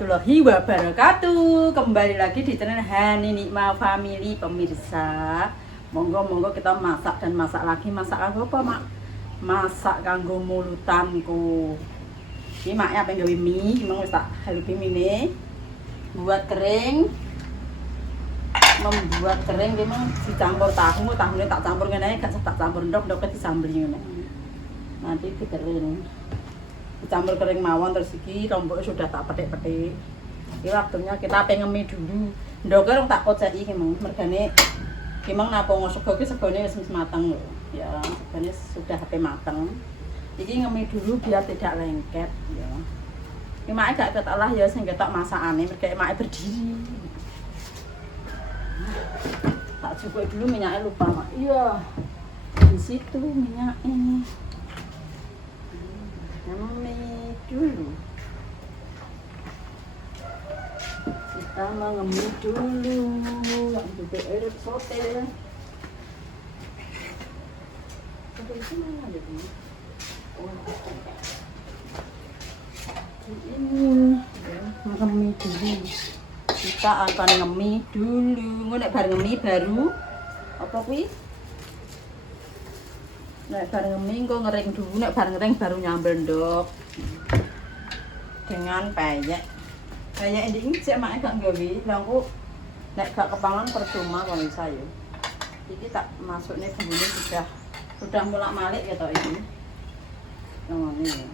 warahmatullahi wabarakatuh. Kembali lagi di channel Hani Nikma Family pemirsa. Monggo kita masak dan masak lagi. Masak apa, Mak? Masak kanggo mulutanku. Ini maknya apa nggawe mie, memang wis tak halupi mie. Buat kering. Membuat kering memang dicampur tahunya tak campur ngene, gak tak campur ndok disambeli ngene. Nanti dikering. Dicampur kering mawon terus iki lomboknya sudah tak petik-petik. Iki waktunya kita pengemi dulu. Ndoke rong tak koceki iki mong. Mergane iki mong napa sego iki segone wis mateng lho. Ya, segone sudah hape mateng. Iki ngemi dulu biar tidak lengket ya. Iki make gak ketok lah ya sing ketok masakane, mergo make berdiri. Tak cukup dulu minyaknya lupa, Mak. Iya. Di situ minyaknya. Ngemi dulu. Kita ngemi dulu. Yang bebek air sote. Sote itu mana ada ini? Oh, ini ngemi dulu. Kita akan ngemi dulu. Nek bar ngemi baru apa kuwi? Nek bareng ngemi engko ngering dulu, nek bareng ngering baru nyambel ndok. Dengan peyek. Peyek iki sik mak gak gawe, lha engko nek gak kepangan percuma kon saya. Iki tak masukne bumbune sudah mulak-malik ya tok iki. Ngene ya.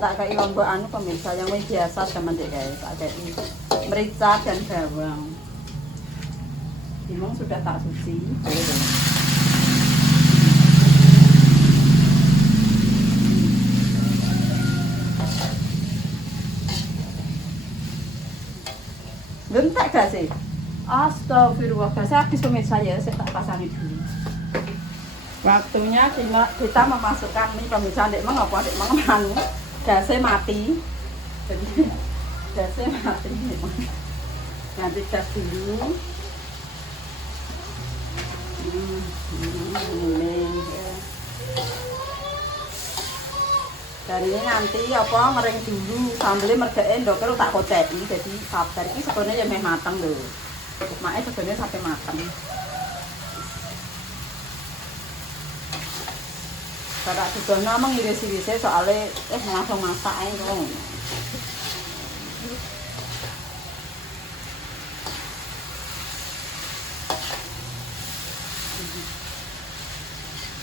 Tak kayak lombok anu pemirsa yang biasa teman dek guys, tak kayak merica dan bawang. Memang sudah tak suci. Gentek gak sih? Astagfirullah, saya habis pemirsa ya, saya tak pasangin dulu. Waktunya kita memasukkan mie pemirsa, dek mengapa dek mengemanu. Gasnya mati, jadi gasnya mati. Nanti gas dulu. Dan ini nanti apa ngering dulu sambil mergain dokter tak koceki, jadi sabar ini sebenarnya meh mateng loh. Makanya sebenarnya sampai mateng. Kalau juga nama ngiris-irisnya soalnya langsung masak aja dong.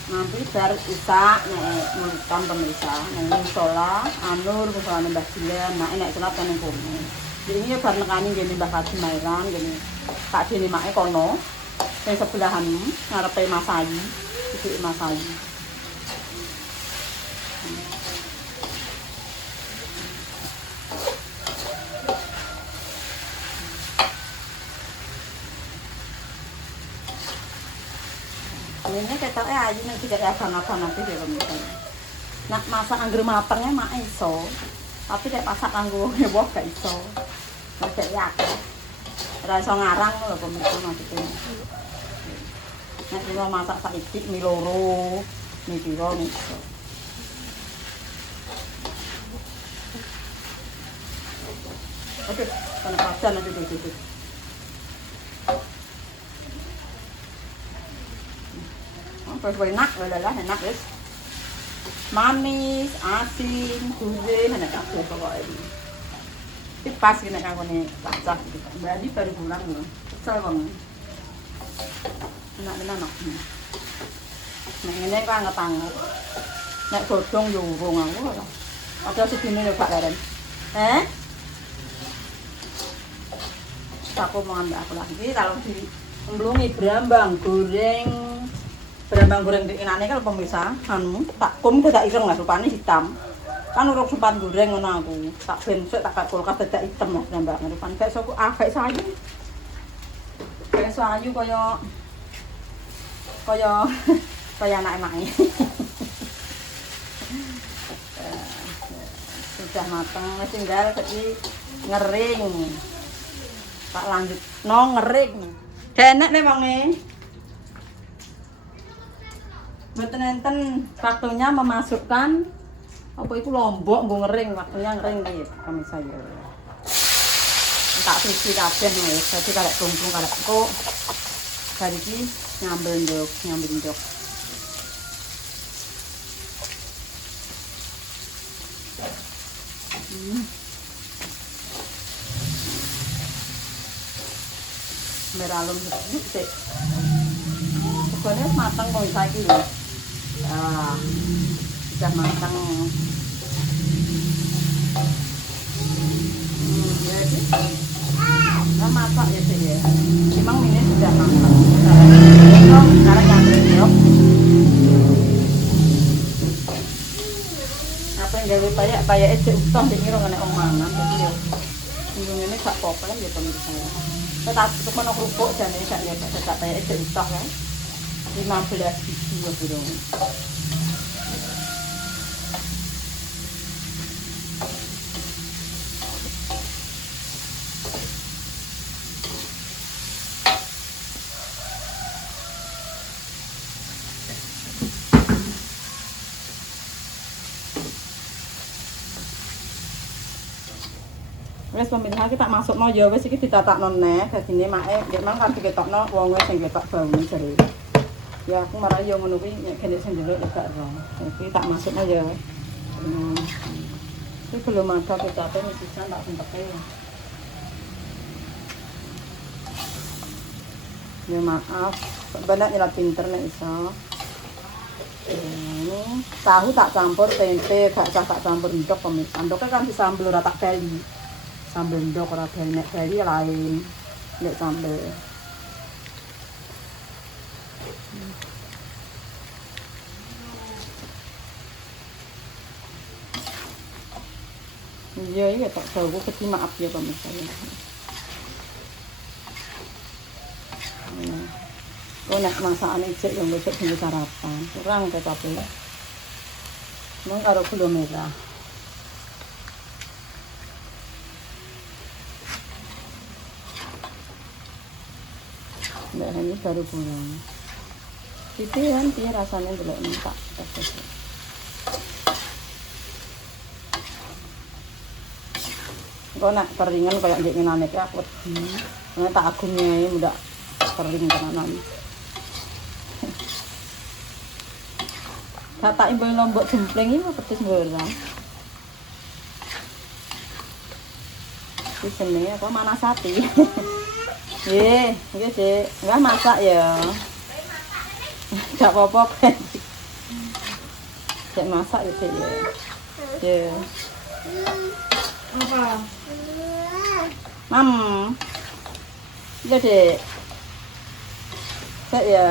Nanti bar isak mulutan pemirsa, nang musola, anur musola Mbah Jilan, nek nek salat kan ning kono. Jadi ini bar nekani ngene Mbah Haji Mairan ngene. Tak dene make kono. Sing sebelahan ngarepe Mas Ayu, ibu Mas Ayu. Ini ketoknya aja nih tidak abang-abang nanti dia pemirsa. Nak masak anggur matangnya mak iso, tapi dek masak anggur heboh gak iso. Masih yakin. Rasa ngarang loh pemirsa maksudnya. Nak kita masak saiki mie loro, mie piro nih. Oke, karena pasang nanti dulu. Terus enak, enak guys. Manis, asin, gurih, enak kabeh pokoknya. Iki pas kene kanggo cacah gitu. Berarti baru pulang loh. Kesel wong. Enak tenan kok. Nek ngene kok anget-anget. Nek godhong yo urung aku ora. Ada sedine lho Pak Leren. Aku mau ambil aku lagi kalau di emblungi berambang goreng di inane kan pemirsa anu tak kum tak ireng lah rupane hitam Kan urung sempat goreng ngono aku. Tak bensuk tak kat kulkas dadak item lah nambah ngerupan. Bakso ku agak sayu. Bakso ayu kaya anak-anake. Sudah mateng, tinggal jadi ngering. Tak lanjut ngering. Enak nih wonge. Mboten enten waktunya memasukkan apa itu lombok nggo ngering, waktunya ngering piye kami saya. Tak cuci kabeh wis, dadi karek bumbu karek kok. Bar iki nyambel ndok. Meralum sedikit sih. Pokoknya matang kok saiki lho. Ah, sudah matang. Jadi, nah masak ya sih ya. Memang ini sudah matang. Sekarang nyambel ndok. Apa yang gawe payak cek utang nek ngira nek wong mangan dadi yo. Ini sak popen ya pemirsa ya. Tetap kono kerupuk jane sak ya sak payak cek utang ya. 15 biji ya bro. Wes pemirsa kita masukno ya wis iki ditatakno neh dadine make nek mang kan diketokno wong wis sing ketok baune jare. Ya aku marah yo ngono kuwi nek kene sing ndelok gak ero. Iki tak masukno ya. Iki belum ada kecapnya nih pisan tak sempet ya maaf, banyak nyelap pinter nek iso. Ini tahu tak campur tempe, gak usah tak campur ndok pemirsa. Ndoknya kan disambel ora tak bali. Sambel ndok ora bali nek bali lain. Nek sambel. Iya tak tahu kecil maaf ya pemirsa. Oh nek masakan ijek yang besok dulu sarapan kurang tetapi mau karo gula merah. Mbak ini baru pulang. Itu kan dia rasanya belum minta. Kok nak keringan kayak gini nanek aku. Nah tak agungnya ini udah kering tenanan. Tak imbang lombok jempleng ini pedes mbak. Di sini apa mana sate? Iya sih, nggak masak ya. Gak apa-apa kan? Cek masak ya sih ya. Ya. Apa? Mam. Iya dek. Cek ya.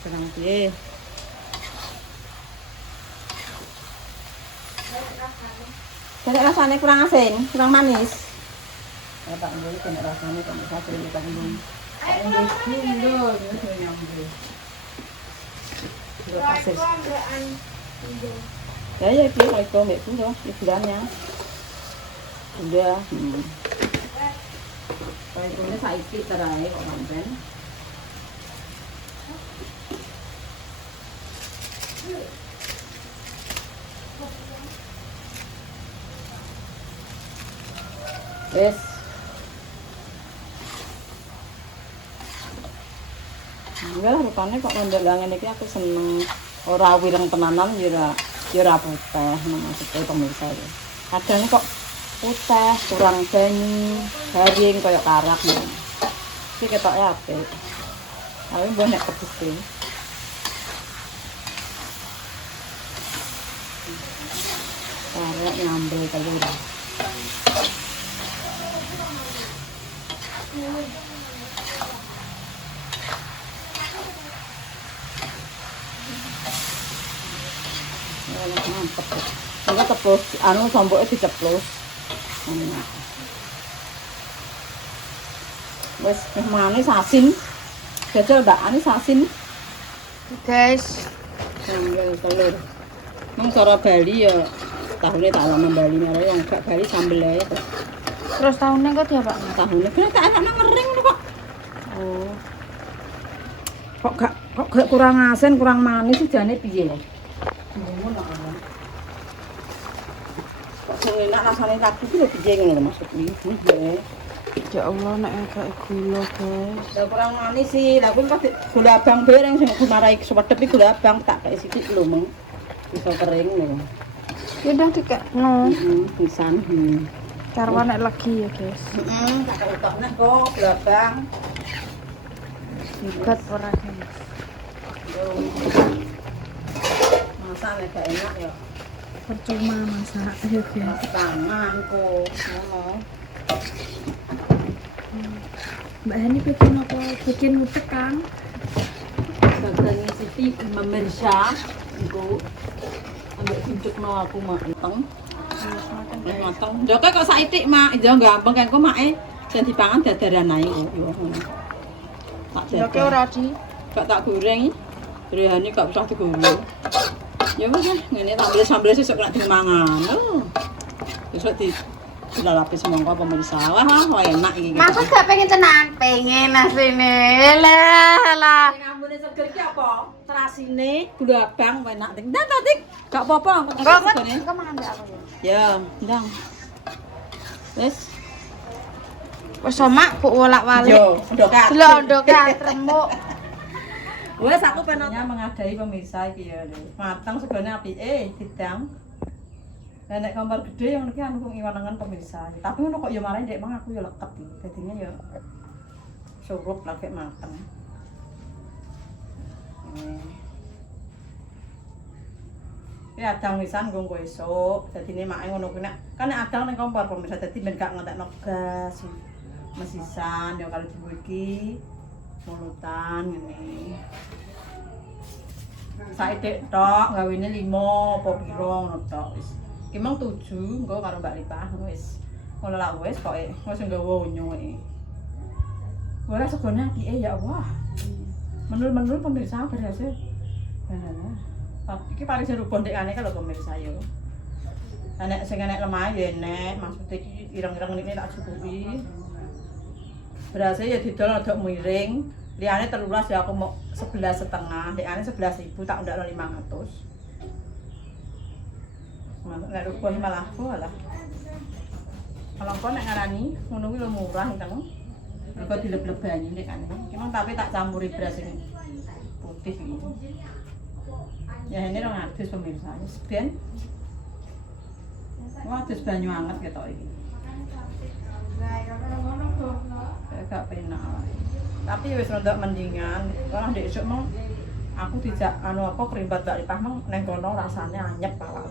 Tenang deh. Kena rasanya kurang asin, kurang manis. Ya tak ambil kena rasanya kena satu ini tak ambil. Tak ambil dulu, ini ambil. Sudah pasir. Ya kalau itu ambil dulu, bulannya. Udah. Kalau itu saiki terai kok sampai. Yes. Enggak lah rupanya kok mendelangan ini aku seneng ora wireng tenanan ya ora putih maksudnya pemirsa ya. Kadang kok putih kurang banyu garing kayak karak nih. Iki ketoknya apik. Tapi mbok nek pedes sih. Kayak nyambel telur. Mantep. Enggak tepus, anu somboknya diceplus. Wes manis asin. Jajal Mbak Anis asin. Guys, Telur. Mang cara Bali ya tahune tak ana Bali mereka yang gak Bali sambel ae. terus tahunnya kok dia Pak? Tahune kena tak ana nang ngering ngono kok. Oh. Kok gak kurang asin, kurang manis sih jane piye lho. Ngono kok. Kok sing enak rasane lagi iki lho piye ngono lho maksudnya. Ya Allah nek kayak gula guys. Ya kurang manis sih. Lah kuwi kok gula abang bareng sing dimarai suwedep iki gula abang tak kei sithik lho meng. Bisa kering lho. Ya udah dikekno. Pisan. Karwa nek lagi ya guys. Tak ketokne kok gula abang. Ikat ora guys. Masak nek gak enak ya. Percuma masak ya guys. Tangan kok ngono. Mbak Hani bikin apa? Bikin utek kan? Bagian Siti memirsa iku ambek pinjukno aku mateng. Mateng. Ndoke kok saitik mak, yo gampang kan kok make sing dipangan dadaran ae kok yo ngono. Tak Ya dadar. ora di. Gak tak goreng. Berehane gak usah digoreng. Ya wis ngene sambel sesuk nek dimangan. Oh. Besok dilalapis semangka pemirsa. Wah, enak iki. Masuk gak pengen tenan? Pengen asline. Lah. Sing ambune seger iki apa? Terasine gula abang enak ting. Ndak Tik. Gak apa-apa kok. Enggak mangan mbak aku ya. Ya, ndang. Wis. Wes somak bu wolak-walik. Yo, ndokat. Delok-ndoke antremuk. Wes aku penanya mengadai pemirsa iki ya. Mateng segone apike didang. Lah nek kompor gede yang iki anu ngiwanangan pemirsa. Tapi ngono kok ya marahin dek mang aku ya leket iki. Dadine ya surup lagi mateng. Ya adang wisan nggo esuk. Dadine make ngono kuwi nek kan nek adang ning kompor pemirsa dadi ben gak ngentekno gas. Mesisan ya kalau dibu iki mulutan ngene. Saiki tok gawene 5 apa piro ngono tok wis. Ki mung 7 engko karo Mbak Lipah wis. Ngono lah wis pokoke wis nggawa unyu iki. Ora segone apike ya Allah. Menul-menul pemirsa berhasil. Bener. Iki paling seru bondekane kalau pemirsa yo. Nek sing enek lemah ya enek, maksud iki ireng-ireng niki tak cukupi. Berasnya ya didol rada miring. Liyane 13 ya aku mau 11,5. Dekane 11.000 tak ndakno 500. Nek rubuh malah lah. Kalau kok nek ngarani ngono kuwi lho murah kan. Mergo dileb-leb banyu nek kan. Emang tapi tak campuri beras ini putih iki. Ya ini 200 pemirsa. Wis ben. Wah, terus banyu anget ketok iki. Gak penak. Tapi wis rada mendingan. Ora ndek esuk mong aku dijak anu apa kerimbat Mbak Lipah mong neng kono rasane anyep pala.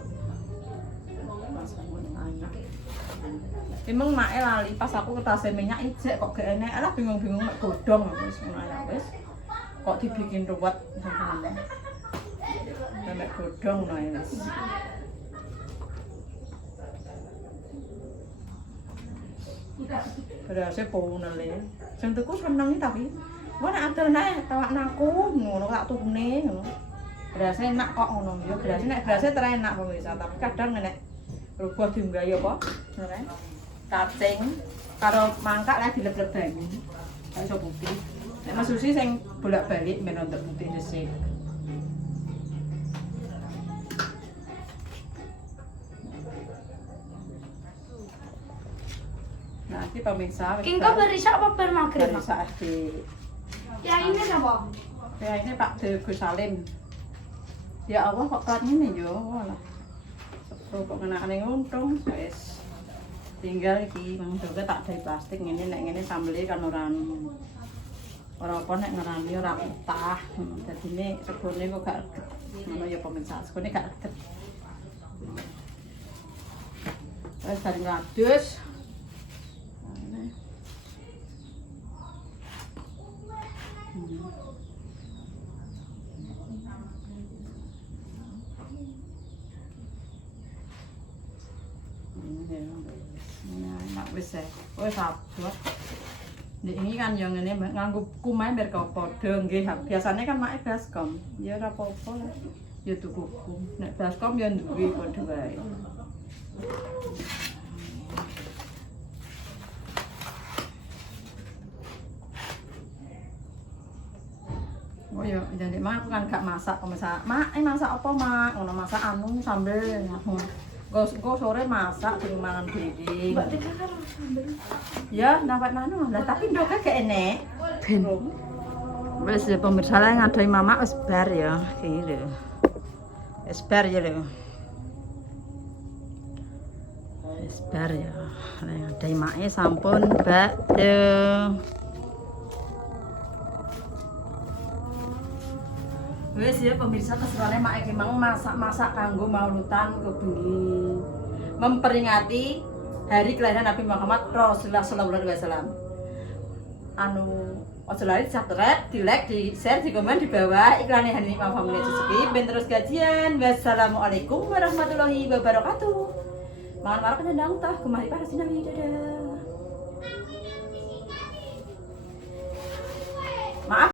Emang mak lali pas aku ketase minyak ijek kok gak enek lah bingung-bingung mek godhong wis ngono ya wis. Kok dibikin ruwet ngono. Mek godhong no wis. Berasa punele. Sing tuku seneng tapi gua nek adol nek tawaknaku ngono gak tukune ngono. Berasa enak kok ngono yo, berasa nek berasa terenak pemirsa, tapi kadang nek rubuh diunggahi apa? Ngono kan. Cacing karo mangkak lah dileb-leb banyu. Iso putih. Nek Mas Susi sing bolak-balik men untuk putih resik. Nah, iki pemirsa. King kok berisak apa bar magrib? Berisak di. Ya ini apa? Ya ini Pak Gus Salim. Ya Allah kok kelat ngene yo. Walah. Sepro kok ngenakane untung wis. Tinggal iki mang doge tak dari plastik ngene nek ngene sambele kan ora apa nek ngerani ora utah. Dadine regone kok gak reget. Ngono ya pemirsa, regone gak reget. Wis dari ngadus. Nah, nak wis e. Wis abot. Nek ini kan yang ngene nganggo kumae biar kau padha nggih. Biasane kan make baskom. Ya ora apa-apa lah. Ya tuku kum. Nek baskom ya duwe padha wae. Oh ya, jadi mak aku kan gak masak, masak. Mak, masak apa mak? Ngono masak anu sambel. Go sore masak di mangan dhewe. Mbak Tika kan sambel. Ya, dapat nanu. Lah tapi ndoke gak enek. Ben. Wis ya pemirsa lah ngadoi mama wis bar ya, iki lho. Wis bar ya lho. Wis bar ya. Lah ngadoi make sampun bakdo. Wes ya pemirsa keseruannya mak iki mang masak-masak kanggo maulutan kebengi memperingati hari kelahiran Nabi Muhammad Rasulullah sallallahu alaihi wasallam. Anu ojo lali subscribe, di like, di share, di komen di bawah iklannya hari ini Mama Family Cicipi ben terus gajian. Wassalamualaikum warahmatullahi wabarakatuh. Mangan marah kendang tah kemari pada sinawi dadah. Maaf